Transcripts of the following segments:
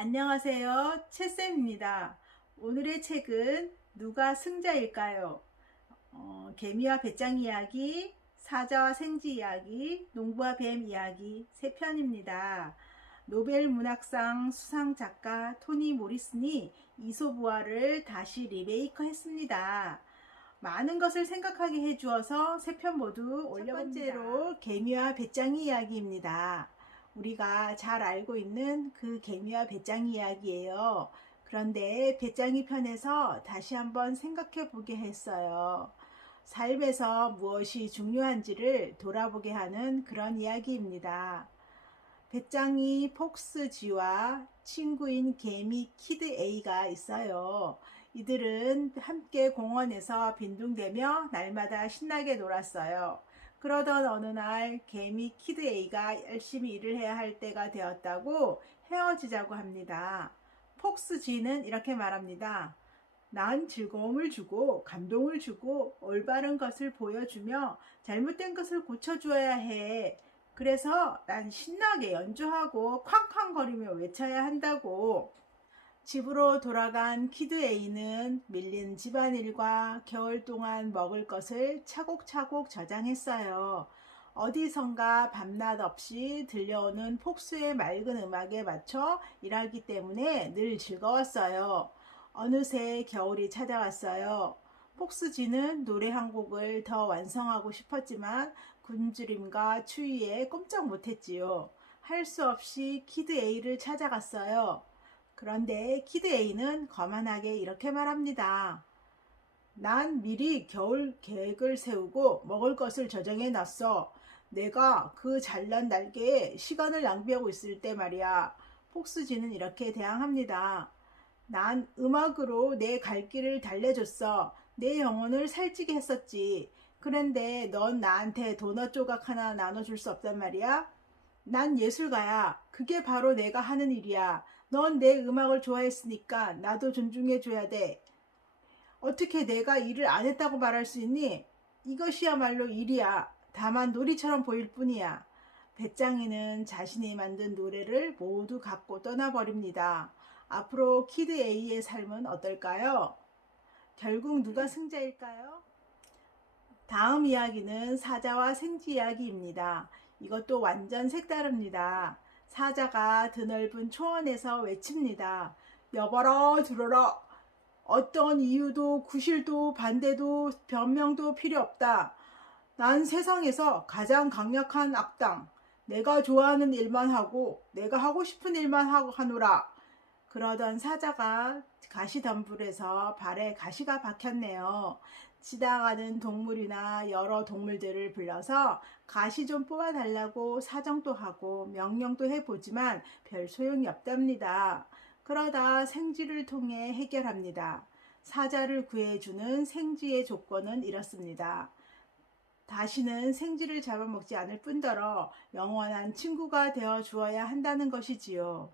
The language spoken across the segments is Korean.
안녕하세요. 채쌤입니다. 오늘의 책은 누가 승자일까요? 개미와 배짱 이야기, 사자와 생쥐 이야기, 농부와 뱀 이야기 세 편입니다. 노벨 문학상 수상 작가 토니 모리슨이 이솝우화를 다시 리메이크 했습니다. 많은 것을 생각하게 해주어서 세 편 모두 올려봅니다. 첫 번째로 개미와 배짱이 이야기입니다. 우리가 잘 알고 있는 그 개미와 배짱이 이야기예요. 그런데 배짱이 편에서 다시 한번 생각해 보게 했어요. 삶에서 무엇이 중요한지를 돌아보게 하는 그런 이야기입니다. 배짱이 폭스쥐와 친구인 개미 키드 A가 있어요. 이들은 함께 공원에서 빈둥대며 날마다 신나게 놀았어요. 그러던 어느 날 개미 키드 A가 열심히 일을 해야 할 때가 되었다고 헤어지자고 합니다. 폭스쥐는 이렇게 말합니다. 난 즐거움을 주고 감동을 주고 올바른 것을 보여주며 잘못된 것을 고쳐주어야 해. 그래서 난 신나게 연주하고 쾅쾅거리며 외쳐야 한다고. 집으로 돌아간 키드 A는 밀린 집안일과 겨울 동안 먹을 것을 차곡차곡 저장했어요. 어디선가 밤낮 없이 들려오는 폭수의 맑은 음악에 맞춰 일하기 때문에 늘 즐거웠어요. 어느새 겨울이 찾아왔어요. 폭스쥐는 노래 한 곡을 더 완성하고 싶었지만 굶주림과 추위에 꼼짝 못했지요. 할 수 없이 키드 A를 찾아갔어요. 그런데 키드 A는 거만하게 이렇게 말합니다. 난 미리 겨울 계획을 세우고 먹을 것을 저장해 놨어. 내가 그 잘난 날개에 시간을 낭비하고 있을 때 말이야. 폭스쥐는 이렇게 대항합니다. 난 음악으로 내 갈 길을 달래줬어. 내 영혼을 살찌게 했었지. 그런데 넌 나한테 도넛 조각 하나 나눠줄 수 없단 말이야? 난 예술가야. 그게 바로 내가 하는 일이야. 넌 내 음악을 좋아했으니까 나도 존중해줘야 돼. 어떻게 내가 일을 안 했다고 말할 수 있니? 이것이야말로 일이야. 다만 놀이처럼 보일 뿐이야. 배짱이는 자신이 만든 노래를 모두 갖고 떠나버립니다. 앞으로 키드 A의 삶은 어떨까요? 결국 누가 승자일까요? 다음 이야기는 사자와 생쥐 이야기입니다. 이것도 완전 색다릅니다. 사자가 드넓은 초원에서 외칩니다. 여봐라 들어라. 어떤 이유도 구실도 반대도 변명도 필요 없다. 난 세상에서 가장 강력한 악당. 내가 좋아하는 일만 하고 내가 하고 싶은 일만 하노라. 그러던 사자가 가시덤불에서 발에 가시가 박혔네요. 지나가는 동물이나 여러 동물들을 불러서 가시 좀 뽑아달라고 사정도 하고 명령도 해보지만 별 소용이 없답니다. 그러다 생쥐를 통해 해결합니다. 사자를 구해주는 생쥐의 조건은 이렇습니다. 다시는 생쥐를 잡아먹지 않을 뿐더러 영원한 친구가 되어 주어야 한다는 것이지요.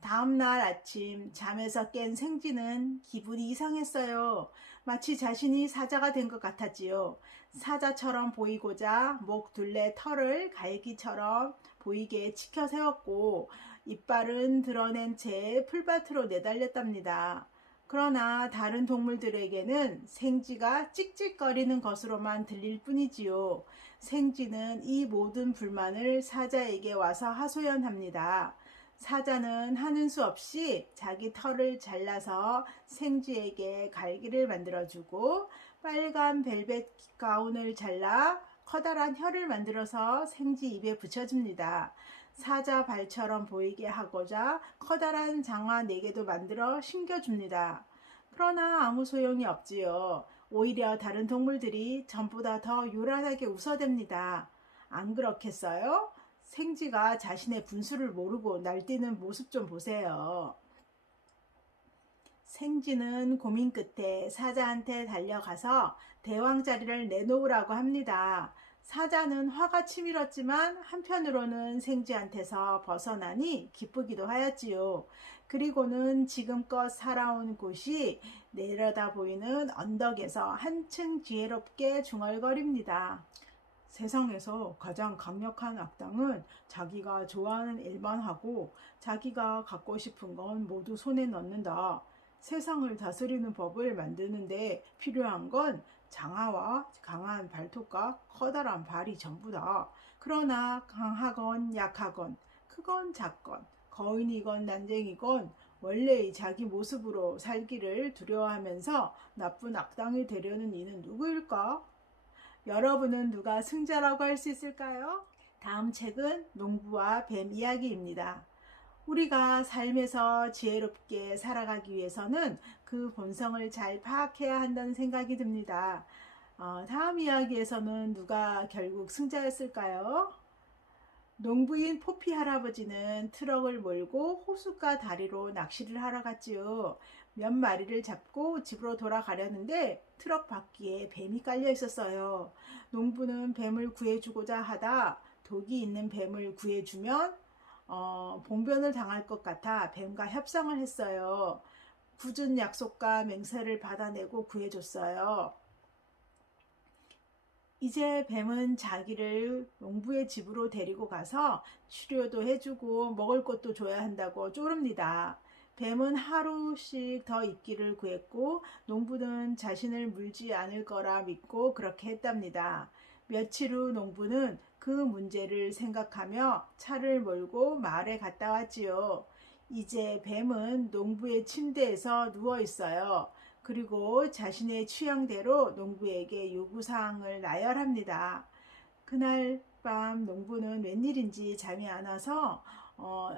다음날 아침 잠에서 깬 생쥐는 기분이 이상했어요. 마치 자신이 사자가 된 것 같았지요. 사자처럼 보이고자 목 둘레 털을 갈기처럼 보이게 치켜 세웠고 이빨은 드러낸 채 풀밭으로 내달렸답니다. 그러나 다른 동물들에게는 생쥐가 찍찍거리는 것으로만 들릴 뿐이지요. 생쥐는 이 모든 불만을 사자에게 와서 하소연합니다. 사자는 하는 수 없이 자기 털을 잘라서 생쥐에게 갈기를 만들어주고 빨간 벨벳 가운을 잘라 커다란 혀를 만들어서 생쥐 입에 붙여줍니다. 사자 발처럼 보이게 하고자 커다란 장화 4개도 만들어 심겨줍니다. 그러나 아무 소용이 없지요. 오히려 다른 동물들이 전보다 더 요란하게 웃어댑니다. 안 그렇겠어요? 생쥐가 자신의 분수를 모르고 날뛰는 모습 좀 보세요. 생쥐는 고민 끝에 사자한테 달려가서 대왕 자리를 내놓으라고 합니다. 사자는 화가 치밀었지만 한편으로는 생쥐한테서 벗어나니 기쁘기도 하였지요. 그리고는 지금껏 살아온 곳이 내려다 보이는 언덕에서 한층 지혜롭게 중얼거립니다. 세상에서 가장 강력한 악당은 자기가 좋아하는 일만 하고 자기가 갖고 싶은 건 모두 손에 넣는다. 세상을 다스리는 법을 만드는데 필요한 건 장화와 강한 발톱과 커다란 발이 전부다. 그러나 강하건 약하건 크건 작건 거인이건 난쟁이건 원래의 자기 모습으로 살기를 두려워하면서 나쁜 악당이 되려는 이는 누구일까? 여러분은 누가 승자라고 할 수 있을까요? 다음 책은 농부와 뱀 이야기입니다. 우리가 삶에서 지혜롭게 살아가기 위해서는 그 본성을 잘 파악해야 한다는 생각이 듭니다. 다음 이야기에서는 누가 결국 승자였을까요? 농부인 포피 할아버지는 트럭을 몰고 호숫가 다리로 낚시를 하러 갔지요. 몇 마리를 잡고 집으로 돌아가려는데 트럭 바퀴에 뱀이 깔려 있었어요. 농부는 뱀을 구해주고자 하다 독이 있는 뱀을 구해주면 봉변을 당할 것 같아 뱀과 협상을 했어요. 굳은 약속과 맹세를 받아내고 구해줬어요. 이제 뱀은 자기를 농부의 집으로 데리고 가서 치료도 해주고 먹을 것도 줘야 한다고 쪼릅니다. 뱀은 하루씩 더 있기를 구했고 농부는 자신을 물지 않을 거라 믿고 그렇게 했답니다. 며칠 후 농부는 그 문제를 생각하며 차를 몰고 마을에 갔다 왔지요. 이제 뱀은 농부의 침대에서 누워 있어요. 그리고 자신의 취향대로 농부에게 요구사항을 나열합니다. 그날 밤 농부는 웬일인지 잠이 안 와서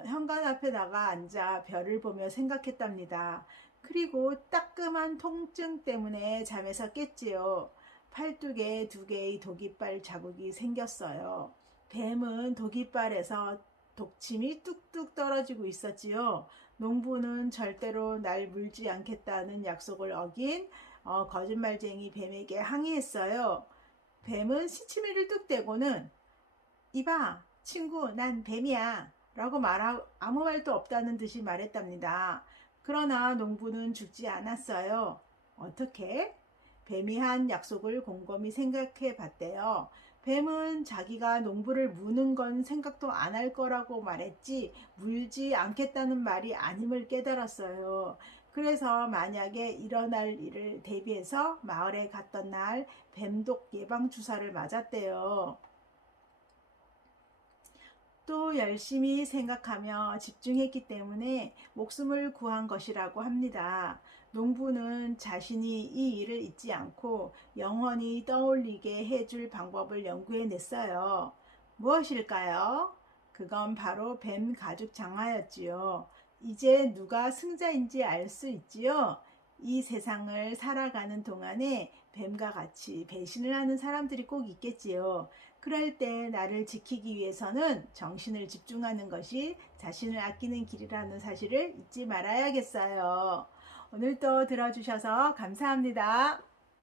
현관 앞에 나가 앉아 별을 보며 생각했답니다. 그리고 따끔한 통증 때문에 잠에서 깼지요. 팔뚝에 2개의 독이빨 자국이 생겼어요. 뱀은 독이빨에서 독침이 뚝뚝 떨어지고 있었지요. 농부는 절대로 날 물지 않겠다는 약속을 어긴 거짓말쟁이 뱀에게 항의했어요. 뱀은 시치미를 뚝 떼고는 이봐 친구 난 뱀이야 라고 아무 말도 없다는 듯이 말했답니다. 그러나 농부는 죽지 않았어요. 어떻게? 뱀이 한 약속을 곰곰이 생각해 봤대요. 뱀은 자기가 농부를 무는 건 생각도 안 할 거라고 말했지 물지 않겠다는 말이 아님을 깨달았어요. 그래서 만약에 일어날 일을 대비해서 마을에 갔던 날 뱀독 예방 주사를 맞았대요. 또 열심히 생각하며 집중했기 때문에 목숨을 구한 것이라고 합니다. 농부는 자신이 이 일을 잊지 않고 영원히 떠올리게 해줄 방법을 연구해냈어요. 무엇일까요? 그건 바로 뱀 가죽 장화였지요. 이제 누가 승자인지 알 수 있지요? 이 세상을 살아가는 동안에 뱀과 같이 배신을 하는 사람들이 꼭 있겠지요. 그럴 때 나를 지키기 위해서는 정신을 집중하는 것이 자신을 아끼는 길이라는 사실을 잊지 말아야겠어요. 오늘도 들어주셔서 감사합니다.